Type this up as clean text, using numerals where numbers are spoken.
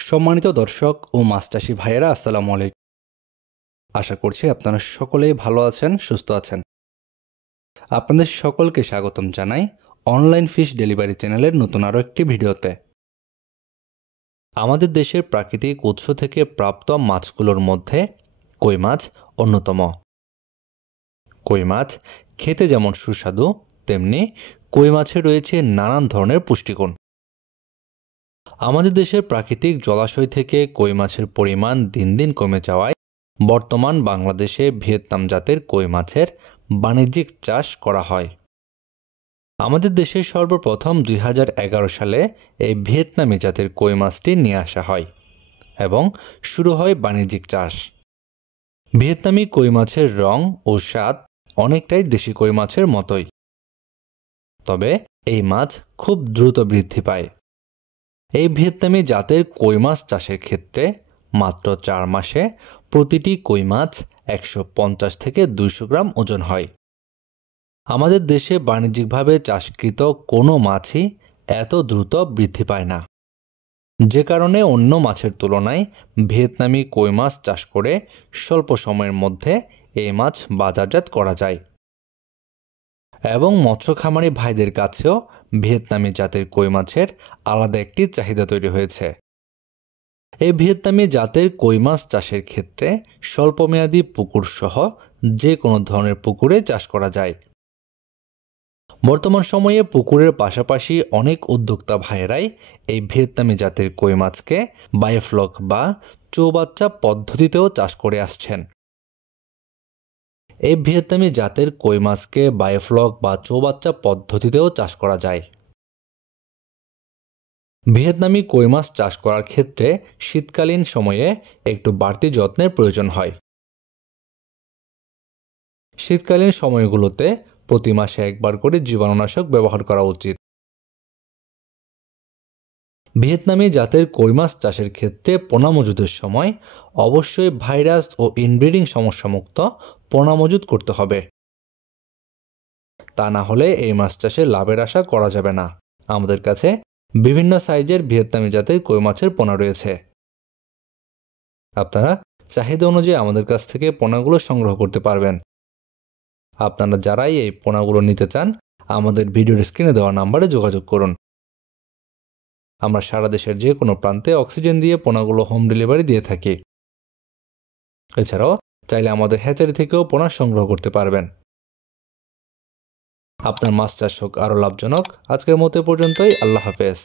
সম্মানিত দর্শক ও মাছ চাষী ভাইয়েরা আসসালামু আলাইকুম। আশা করছি আপনারা সকলেই ভালো আছেন, সুস্থ আছেন। আপনাদের সকলকে স্বাগতম জানাই অনলাইন ফিশ ডেলিভারি চ্যানেলের নতুন আরও একটি ভিডিওতে। আমাদের দেশের প্রাকৃতিক উৎস থেকে প্রাপ্ত মাছগুলোর মধ্যে কই মাছ অন্যতম। কই মাছ খেতে যেমন সুস্বাদু, তেমনি কই মাছে রয়েছে নানান ধরনের পুষ্টিগুণ। আমাদের দেশের প্রাকৃতিক জলাশয় থেকে কই মাছের পরিমাণ দিন দিন কমে যাওয়ায় বর্তমান বাংলাদেশে ভিয়েতনাম জাতের কই মাছের বাণিজ্যিক চাষ করা হয়। আমাদের দেশে সর্বপ্রথম 2011 সালে এই ভিয়েতনামি জাতের কই মাছটি নিয়ে আসা হয় এবং শুরু হয় বাণিজ্যিক চাষ। ভিয়েতনামি কই মাছের রং ও স্বাদ অনেকটাই দেশি কই মাছের মতোই, তবে এই মাছ খুব দ্রুত বৃদ্ধি পায়। এই ভিয়েতনামি জাতের কই মাছ চাষের ক্ষেত্রে মাত্র 4 মাসে প্রতিটি কই মাছ 150 থেকে 200 গ্রাম ওজন হয়। আমাদের দেশে বাণিজ্যিকভাবে চাষকৃত কোনো মাছই এত দ্রুত বৃদ্ধি পায় না, যে কারণে অন্য মাছের তুলনায় ভিয়েতনামি কই মাছ চাষ করে স্বল্প সময়ের মধ্যে এই মাছ বাজারজাত করা যায় এবং মৎস্য খামারি ভাইদের কাছেও ভিয়েতনামি জাতের কই মাছের আলাদা একটি চাহিদা তৈরি হয়েছে। এই ভিয়েতনামি জাতের কই মাছ চাষের ক্ষেত্রে স্বল্পমেয়াদী পুকুর সহ যে কোনো ধরনের পুকুরে চাষ করা যায়। বর্তমান সময়ে পুকুরের পাশাপাশি অনেক উদ্যোক্তা ভাইয়েরাই এই ভিয়েতনামি জাতের কই মাছকে বায়োফ্লক বা চৌবাচ্চা পদ্ধতিতেও চাষ করে আসছেন। এই ভিয়েতনামি জাতের কই মাছকে বায়োফ্লক বা চৌবাচ্চা পদ্ধতিতেও চাষ করা যায়। ভিয়েতনামি কই মাছ চাষ করার ক্ষেত্রে শীতকালীন সময়ে একটু বাড়তি যত্নের প্রয়োজন হয়। শীতকালীন সময়গুলোতে প্রতি মাসে একবার করে জীবাণুনাশক ব্যবহার করা উচিত। ভিয়েতনামি জাতের কই মাছ চাষের ক্ষেত্রে পোনা মজুদের সময় অবশ্যই ভাইরাস ও ইনব্রিডিং সমস্যামুক্ত পোনা মজুদ করতে হবে, তা না হলে এই মাছ চাষে লাভের আশা করা যাবে না। আমাদের কাছে বিভিন্ন সাইজের ভিয়েতনামি জাতের কই মাছের পোনা রয়েছে। আপনারা চাহিদা অনুযায়ী আমাদের কাছ থেকে পোনাগুলো সংগ্রহ করতে পারবেন। আপনারা যারাই এই পোনাগুলো নিতে চান, আমাদের ভিডিওর স্ক্রিনে দেওয়া নাম্বারে যোগাযোগ করুন। আমরা সারা দেশের যে কোনো প্রান্তে অক্সিজেন দিয়ে পোনাগুলো হোম ডেলিভারি দিয়ে থাকি। এছাড়াও চাইলে আমাদের হ্যাচারি থেকেও পোনা সংগ্রহ করতে পারবেন। আপনার মাছ চাষ হোক আরও লাভজনক। আজকের মতো পর্যন্তই। আল্লাহ হাফেজ।